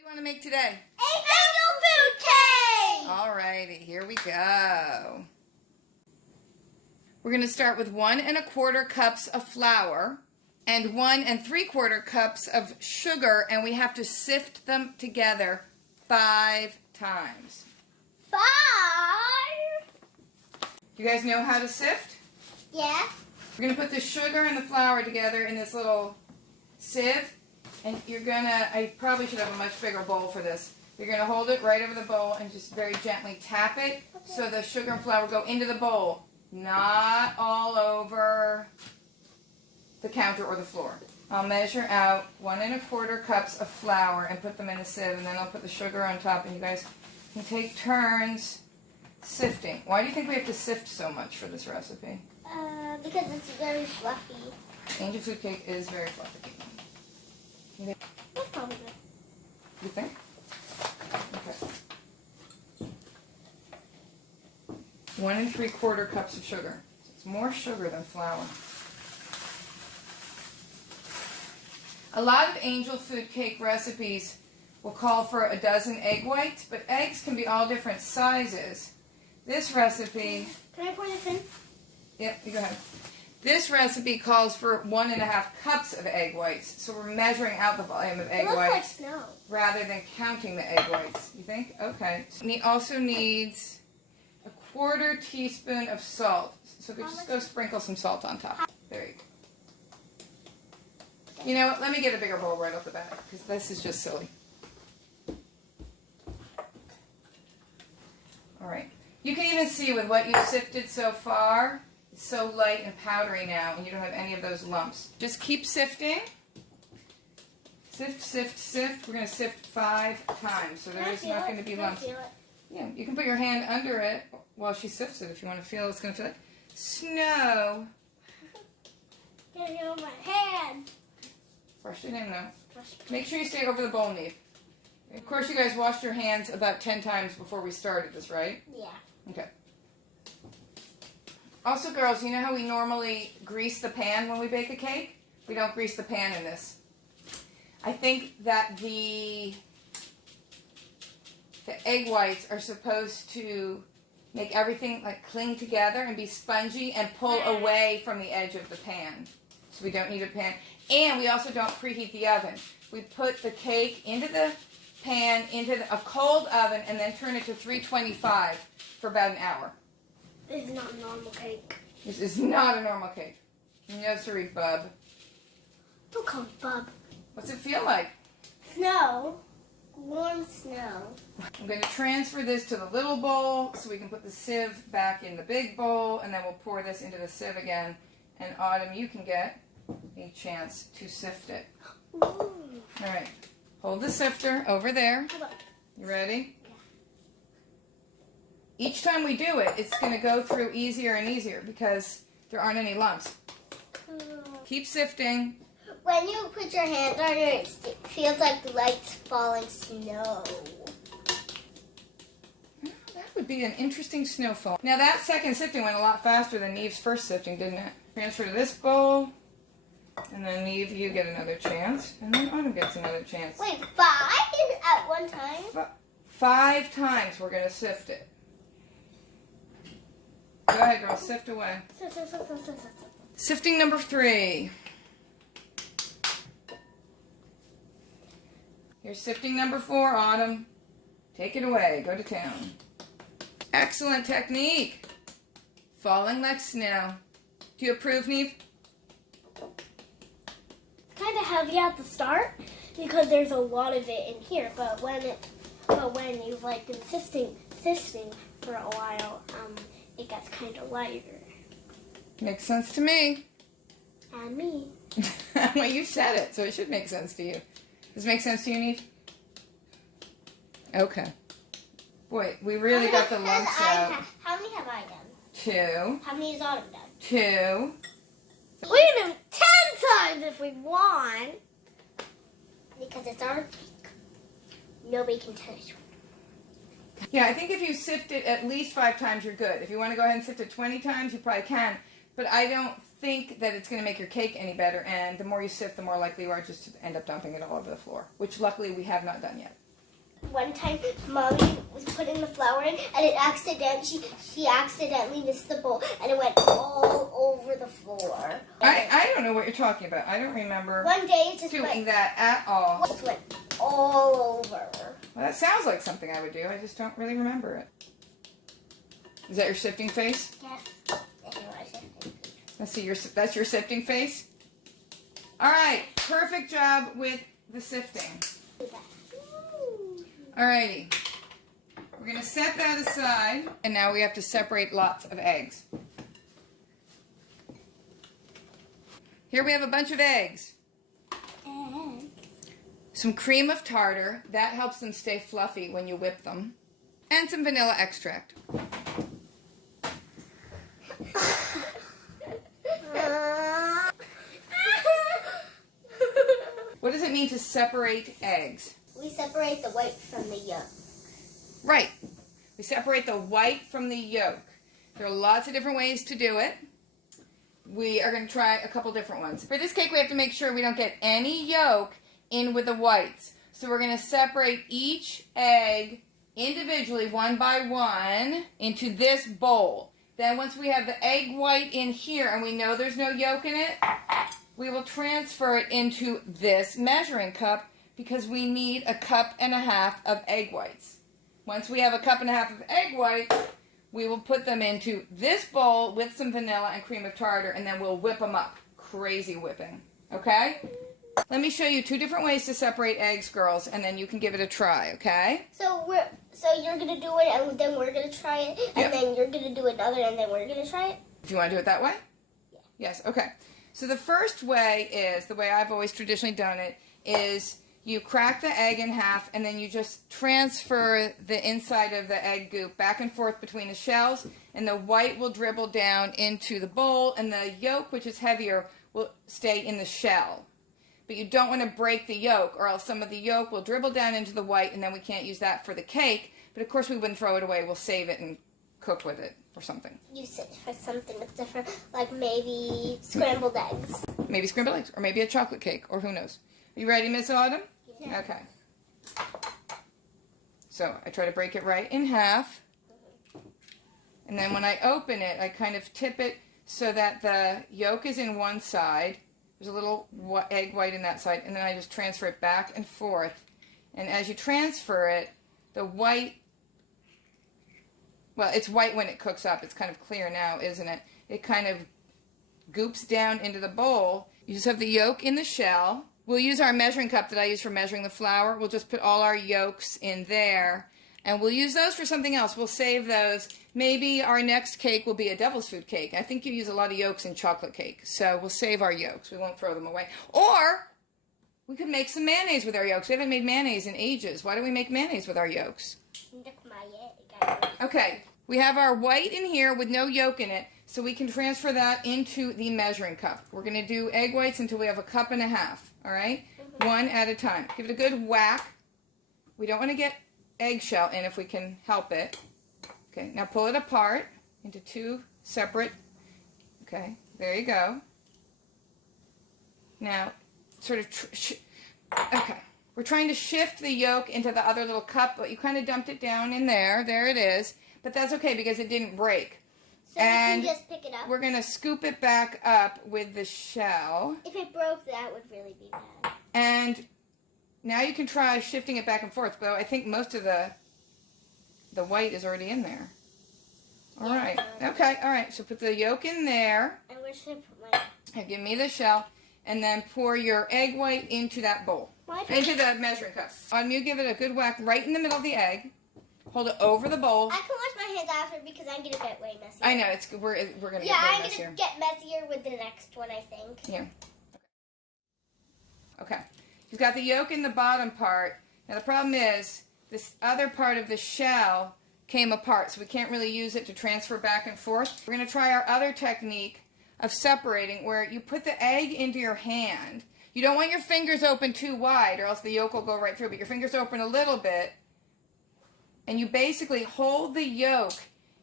you want to make today? Angel food cake! Alrighty, here we go. We're going to start with 1 1/4 cups of flour and 1 3/4 cups of sugar, and we have to sift them together 5 times. 5? Do you guys know how to sift? Yeah. We're going to put the sugar and the flour together in this little sieve, and you're going to, I probably should have a much bigger bowl for this. You're going to hold it right over the bowl and just very gently tap it so the sugar and flour go into the bowl, not all over the counter or the floor. I'll measure out 1 1/4 cups of flour and put them in a sieve, and then I'll put the sugar on top, and you guys can take turns sifting. Why do you think we have to sift so much for this recipe? Because it's very fluffy. Angel food cake is very fluffy. That's probably good. You think? Okay. 1 3/4 cups of sugar. So it's more sugar than flour. A lot of angel food cake recipes will call for a dozen egg whites, but eggs can be all different sizes. This recipe... Can I pour this in? Yep, you go ahead. This recipe calls for 1 1/2 cups of egg whites, so we're measuring out the volume of egg It looks whites like snow. rather than counting the egg whites. You think? Okay. It also needs a 1/4 teaspoon of salt. So just go sprinkle some salt on top. There you go. You know what? Let me get a bigger bowl right off the bat, because this is just silly. All right. You can even see with what you've sifted so far, it's so light and powdery now, and you don't have any of those lumps. Just keep sifting. Sift, sift, sift. We're going to sift 5 times, so there's not going to be lumps. Yeah, you can put your hand under it while she sifts it if you want to feel it's going to feel like snow. Get it on my hand. Brush it in, though. Make sure you stay over the bowl, Neve. Of course, you guys washed your hands about 10 times before we started this, right? Yeah. Okay. Also, girls, you know how we normally grease the pan when we bake a cake? We don't grease the pan in this. I think that the egg whites are supposed to make everything like cling together and be spongy and pull away from the edge of the pan. So we don't need a pan. And we also don't preheat the oven. We put the cake into the pan, into a cold oven, and then turn it to 325 for about an hour. This is not a normal cake. This is not a normal cake. No, sorry, bub. Don't call me bub. What's it feel like? Snow. Warm snow. I'm going to transfer this to the little bowl so we can put the sieve back in the big bowl, and then we'll pour this into the sieve again. And Autumn, you can get a chance to sift it. Ooh. All right. Hold the sifter over there. You ready? Yeah. Each time we do it, it's going to go through easier and easier because there aren't any lumps. Keep sifting. When you put your hand on it, it feels like light's falling snow. That would be an interesting snowfall. Now that second sifting went a lot faster than Neve's first sifting, didn't it? Transfer to this bowl. And then Neve, you get another chance. And then Autumn gets another chance. Wait, 5 at one time? 5 times we're going to sift it. Go ahead, girl. Sift away. Sifting number 3. Here's sifting number 4, Autumn. Take it away. Go to town. Excellent technique. Falling like snow. Do you approve, Neve? Kind of heavy at the start because there's a lot of it in here, but when you've like been sifting for a while, it gets kind of lighter. Makes sense to me. And me. Well, you said it, so it should make sense to you. Does it make sense to you, Neve? Okay. Boy, we really got the lumps out. How many have I done? 2. How many has Autumn done? 2. We can do 10 times if we want. Because it's our cake. Nobody can touch it. Yeah, I think if you sift it at least 5 times, you're good. If you want to go ahead and sift it 20 times, you probably can. But I don't think that it's going to make your cake any better. And the more you sift, the more likely you are just to end up dumping it all over the floor. Which luckily we have not done yet. one time Mommy was putting the flour in, and she accidentally missed the bowl, and it went all over the floor. I don't know what you're talking about. I don't remember One day it just doing that at all. It just went all over. Well, that sounds like something I would do. I just don't really remember it. Is that your sifting face? Yes. That's my sifting face. Let's see, that's your sifting face? All right, perfect job with the sifting. Alrighty, we're going to set that aside, and now we have to separate lots of eggs. Here we have a bunch of eggs. Some cream of tartar, that helps them stay fluffy when you whip them, and some vanilla extract. What does it mean to separate eggs? We separate the white from the yolk. Right. We separate the white from the yolk. There are lots of different ways to do it. We are going to try a couple different ones. For this cake, we have to make sure we don't get any yolk in with the whites. So we're going to separate each egg individually, one by one, into this bowl. Then once we have the egg white in here and we know there's no yolk in it, we will transfer it into this measuring cup because we need 1.5 cups of egg whites. Once we have 1.5 cups of egg whites, we will put them into this bowl with some vanilla and cream of tartar, and then we'll whip them up. Crazy whipping. Okay? Let me show you 2 different ways to separate eggs, girls, and then you can give it a try, okay? So you're going to do it, and then we're going to try it, and then you're going to do another, and then we're going to try it? Do you want to do it that way? Yeah. Yes, okay. So the first way is, the way I've always traditionally done it, is you crack the egg in half and then you just transfer the inside of the egg goop back and forth between the shells, and the white will dribble down into the bowl and the yolk, which is heavier, will stay in the shell. But you don't want to break the yolk, or else some of the yolk will dribble down into the white and then we can't use that for the cake. But of course we wouldn't throw it away. We'll save it and cook with it or something. Use it for something that's different, like maybe scrambled eggs. Maybe scrambled eggs, or maybe a chocolate cake, or who knows. Are you ready, Miss Autumn? Yeah. Okay. So I try to break it right in half. And then when I open it, I kind of tip it so that the yolk is in one side. There's a little egg white in that side. And then I just transfer it back and forth. And as you transfer it, the white, well, it's white when it cooks up. It's kind of clear now, isn't it? It kind of goops down into the bowl. You just have the yolk in the shell. We'll use our measuring cup that I use for measuring the flour. We'll just put all our yolks in there. And we'll use those for something else. We'll save those. Maybe our next cake will be a devil's food cake. I think you use a lot of yolks in chocolate cake. So we'll save our yolks. We won't throw them away. Or we could make some mayonnaise with our yolks. We haven't made mayonnaise in ages. Why don't we make mayonnaise with our yolks? Okay. We have our white in here with no yolk in it, so we can transfer that into the measuring cup. We're going to do egg whites until we have 1.5 cups, all right? One at a time. Give it a good whack. We don't want to get eggshell in if we can help it. Okay, now pull it apart into 2 separate. Okay, there you go. Now, sort of, okay. We're trying to shift the yolk into the other little cup, but you kind of dumped it down in there. There it is. But that's okay because it didn't break. So and you can just pick it up? We're going to scoop it back up with the shell. If it broke, that would really be bad. And now you can try shifting it back and forth, but I think most of the white is already in there. All right. Okay, all right. So put the yolk in there. And where should I put my... Here, give me the shell. And then pour your egg white into that bowl. Into the measuring cup. You give it a good whack right in the middle of the egg. Hold it over the bowl. I can wash my hands after because I'm going to get way messier. I know, we're going to get way messier. Yeah, I'm going to get messier with the next one, I think. Yeah. Okay. You've got the yolk in the bottom part. Now the problem is, this other part of the shell came apart, so we can't really use it to transfer back and forth. We're going to try our other technique of separating, where you put the egg into your hand. You don't want your fingers open too wide, or else the yolk will go right through, but your fingers open a little bit. And you basically hold the yolk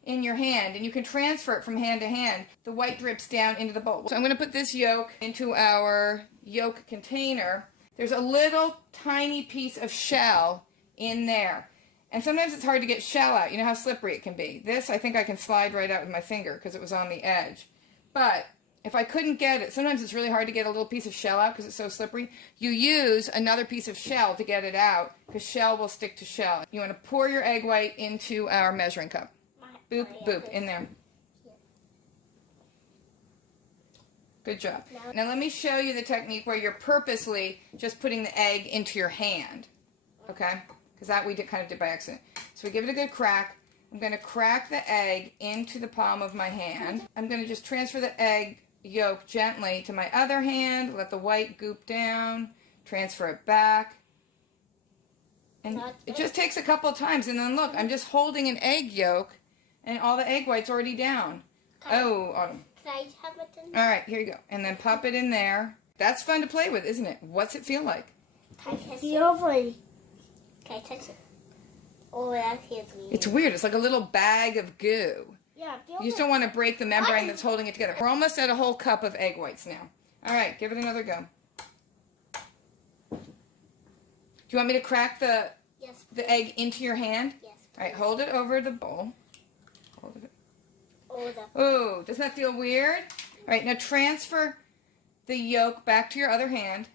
in your hand, and you can transfer it from hand to hand. The white drips down into the bowl. So I'm going to put this yolk into our yolk container. There's a little tiny piece of shell in there. And sometimes it's hard to get shell out. You know how slippery it can be. This, I think I can slide right out with my finger because it was on the edge. But if I couldn't get it, sometimes it's really hard to get a little piece of shell out because it's so slippery. You use another piece of shell to get it out because shell will stick to shell. You want to pour your egg white into our measuring cup. Boop, boop, in there. Good job. Now let me show you the technique where you're purposely just putting the egg into your hand. Okay? Because that we kind of did by accident. So we give it a good crack. I'm going to crack the egg into the palm of my hand. I'm going to just transfer the egg yolk gently to my other hand. Let the white goop down. Transfer it back. And it just takes a couple of times. And then look, I'm just holding an egg yolk and all the egg white's already down. Oh, Autumn. Can I have it in? All right, here you go. And then pop it in there. That's fun to play with, isn't it? What's it feel like? Can I feel like... Can I touch it? Oh, that feels weird. It's weird. It's like a little bag of goo. Yeah, it feels You just don't want to break the membrane that's holding it together. We're almost at a whole cup of egg whites now. All right, give it another go. Do you want me to crack the egg into your hand? Yes, please. All right, hold it over the bowl. Hold it. Oh, Oh, doesn't that feel weird? All right, now transfer the yolk back to your other hand.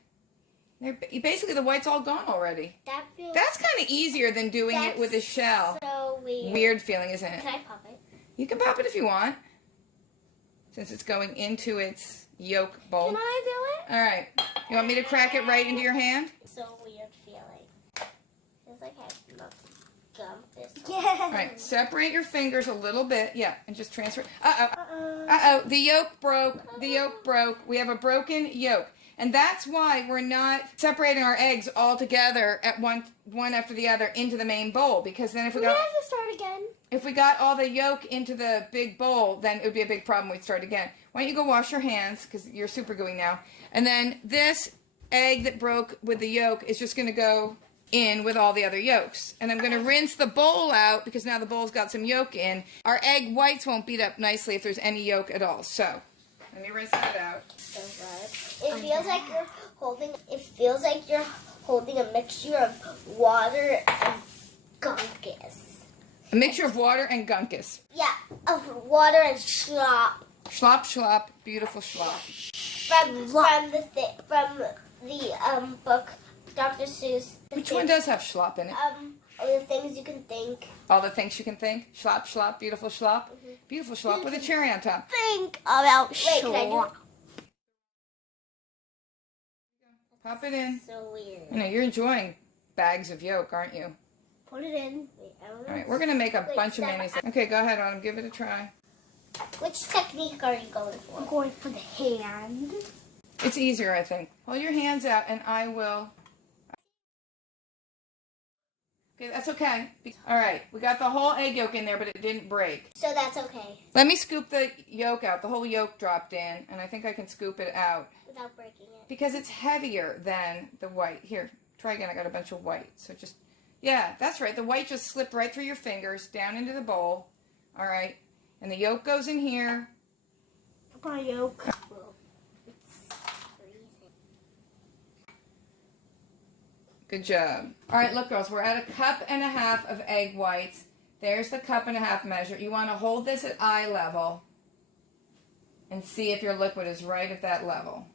Basically, the white's all gone already. That's kind of easier than doing it with a shell. So weird. Weird feeling, isn't it? Can I pop it? You can pop it if you want, since it's going into its yolk bowl. Can I do it? All right. You want me to crack it right into your hand? So weird feeling. Feels like I have gum. Yeah. All right. Separate your fingers a little bit. Yeah, and just transfer. Uh-oh. The yolk broke. The yolk broke. We have a broken yolk. And that's why we're not separating our eggs all together at one after the other into the main bowl. Because then if we got... We have to start again. If we got all the yolk into the big bowl, then it would be a big problem. We'd start again. Why don't you go wash your hands, because you're super gooey now. And then this egg that broke with the yolk is just going to go in with all the other yolks. And I'm going to rinse the bowl out, because now the bowl's got some yolk in. Our egg whites won't beat up nicely if there's any yolk at all. So, let me rinse that out. So good. It feels like you're holding. It feels like you're holding a mixture of water and gunkus. A mixture of water and gunkus. Yeah, of water and slop. Schlop, schlop, beautiful schlop. From the book Dr. Seuss. Which one does have schlop in it? All the things you can think. All the things you can think. Schlop, schlop, beautiful schlop. Mm-hmm. Beautiful schlop with a cherry on top. Think about Can I do it? Pop it in. So weird. You know, you're enjoying bags of yolk, aren't you? Put it in. All right, we're going to make a bunch of mayonnaise. Okay, go ahead, Autumn. Give it a try. Which technique are you going for? I'm going for the hand. It's easier, I think. Hold your hands out, and I will... Okay, that's okay. All right, we got the whole egg yolk in there, but it didn't break. So that's okay. Let me scoop the yolk out. The whole yolk dropped in, and I think I can scoop it out. Without breaking it. Because it's heavier than the white. Here, try again. I got a bunch of white. So just, yeah, that's right. The white just slipped right through your fingers, down into the bowl. All right. And the yolk goes in here. My yolk. It's freezing. Good job. All right, look, girls. We're at 1.5 cups of egg whites. There's the 1.5 cup measure. You want to hold this at eye level and see if your liquid is right at that level.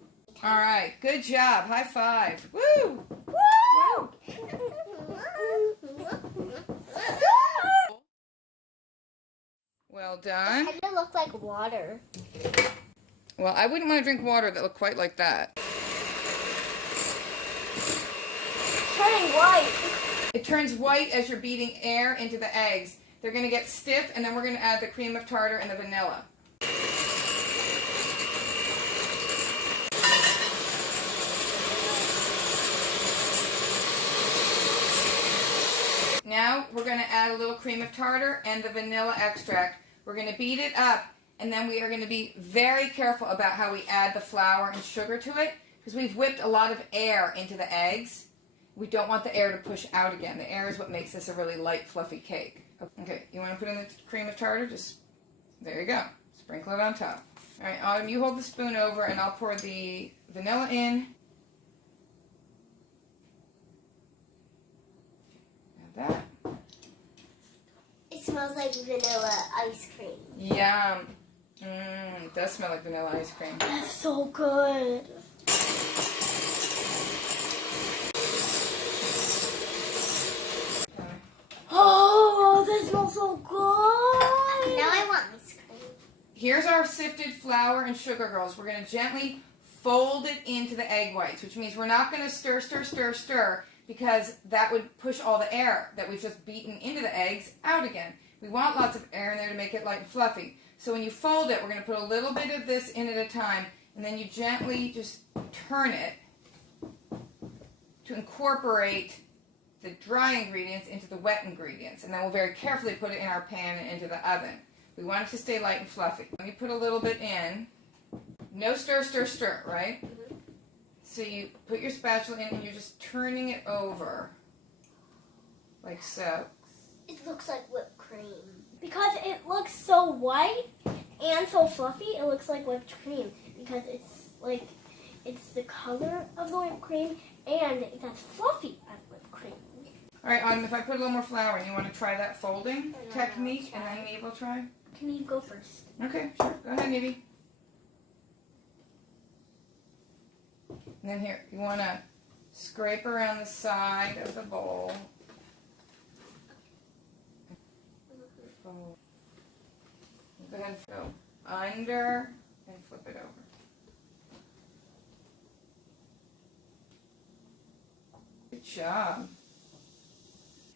All right. Good job. High five. Woo! Woo! Well done. It kind of look like water. Well, I wouldn't want to drink water that looked quite like that. Turning white. It turns white as you're beating air into the eggs. They're going to get stiff, and then we're going to add the cream of tartar and the vanilla. Now we're going to add a little cream of tartar and the vanilla extract. We're going to beat it up, and then we are going to be very careful about how we add the flour and sugar to it, because we've whipped a lot of air into the eggs. We don't want the air to push out again. The air is what makes this a really light, fluffy cake. Okay, you want to put in the cream of tartar? Just, there you go. Sprinkle it on top. All right, Autumn, you hold the spoon over, and I'll pour the vanilla in. smells like vanilla ice cream. Yum. It does smell like vanilla ice cream. That's so good. Oh, that smells so good. Now I want ice cream. Here's our sifted flour and sugar, girls. We're going to gently fold it into the egg whites, which means we're not going to stir, stir, stir, stir, because that would push all the air that we've just beaten into the eggs out again. We want lots of air in there to make it light and fluffy. So when you fold it, we're going to put a little bit of this in at a time, and then you gently just turn it to incorporate the dry ingredients into the wet ingredients. And then we'll very carefully put it in our pan and into the oven. We want it to stay light and fluffy. Let me put a little bit in. No stir, stir, stir, right? Mm-hmm. So you put your spatula in and you're just turning it over. Like so. It looks like whipped cream. Because it looks so white and so fluffy, it looks like whipped cream. Because it's the color of the whipped cream and it's as fluffy as whipped cream. Alright, if I put a little more flour in, you want to try that folding technique? And then Eve will try? Can you go first? Okay, sure. Go ahead, Evie. And then here, you want to scrape around the side of the bowl. Go ahead and go under and flip it over. Good job.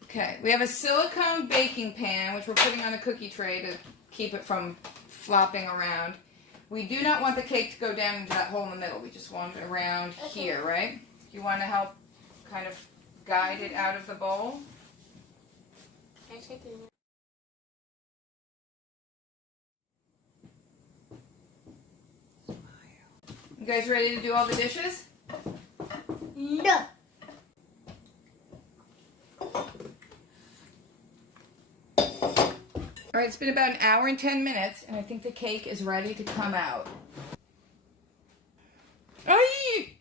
Okay, we have a silicone baking pan, which we're putting on a cookie tray to keep it from flopping around. We do not want the cake to go down into that hole in the middle. We just want it around here, right? You want to help kind of guide it out of the bowl? You guys ready to do all the dishes? No. All right, it's been about an hour and 10 minutes, and I think the cake is ready to come out. Aye!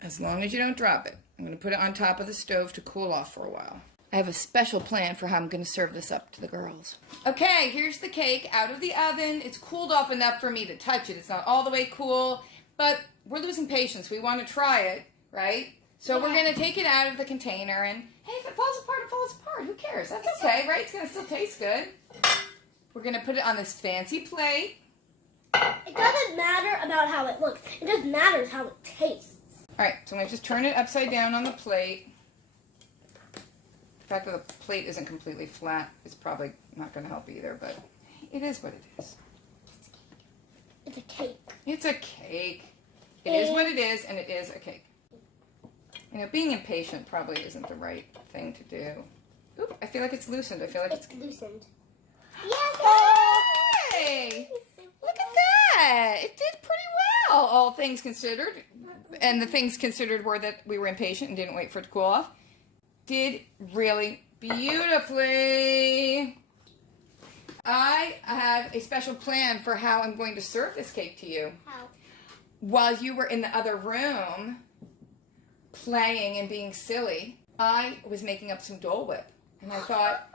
As long as you don't drop it. I'm going to put it on top of the stove to cool off for a while. I have a special plan for how I'm going to serve this up to the girls. Okay, here's the cake out of the oven. It's cooled off enough for me to touch it. It's not all the way cool, but we're losing patience. We want to try it, right? So we're going to take it out of the container, and hey, if it falls apart, it falls apart. Who cares? That's okay, right? It's going to still taste good. We're going to put it on this fancy plate. It doesn't matter about how it looks. It just matters how it tastes. All right, so I'm going to just turn it upside down on the plate. The fact that the plate isn't completely flat is probably not going to help either, but it is what it is. It's a cake. It's a cake. It is what it is, and it is a cake. You know, being impatient probably isn't the right thing to do. Oop, I feel like it's loosened. I feel like it's loosened. Yes! Hey! Look at that! It did pretty well, all things considered. And the things considered were that we were impatient and didn't wait for it to cool off. Did really beautifully. I have a special plan for how I'm going to serve this cake to you. How? While you were in the other room playing and being silly, I was making up some Dole Whip. And I thought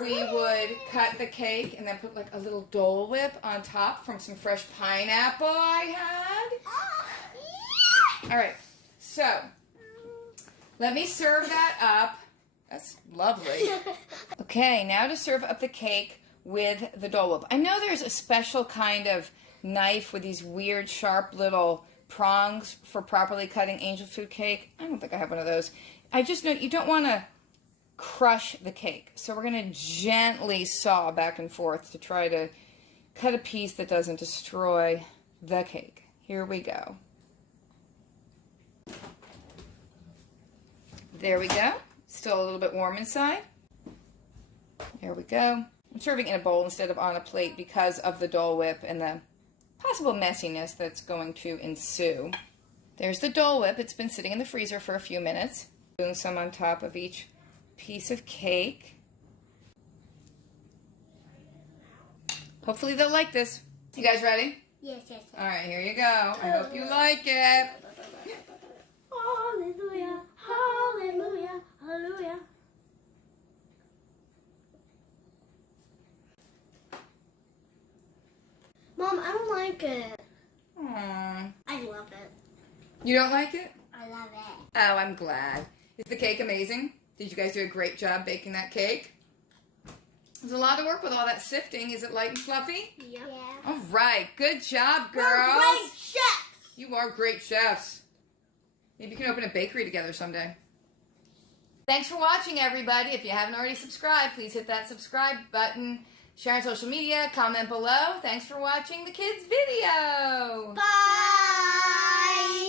we would cut the cake and then put like a little Dole Whip on top from some fresh pineapple I had. All right, so let me serve that up. That's lovely. Okay, now to serve up the cake with the Dole Whip. I know there's a special kind of knife with these weird sharp little prongs for properly cutting angel food cake. I don't think I have one of those. I just know you don't want to crush the cake. So we're going to gently saw back and forth to try to cut a piece that doesn't destroy the cake. Here we go. There we go. Still a little bit warm inside. There we go. I'm serving in a bowl instead of on a plate because of the Dole Whip and the possible messiness that's going to ensue. There's the Dole Whip. It's been sitting in the freezer for a few minutes. Doing some on top of each piece of cake. Hopefully they'll like this. You guys ready? Yes, yes, yes. All right, here you go. I hope you like it. Hallelujah, hallelujah, hallelujah. like it. Aww. I love it. You don't like it? I love it. Oh, I'm glad. Is the cake amazing? Did you guys do a great job baking that cake? There's a lot of work with all that sifting. Is it light and fluffy? Yeah. All right. Good job, girls. We're great chefs. You are great chefs. Maybe you can open a bakery together someday. Thanks for watching, everybody. If you haven't already subscribed, please hit that subscribe button. Share on social media. Comment below. Thanks for watching the kids' video. Bye.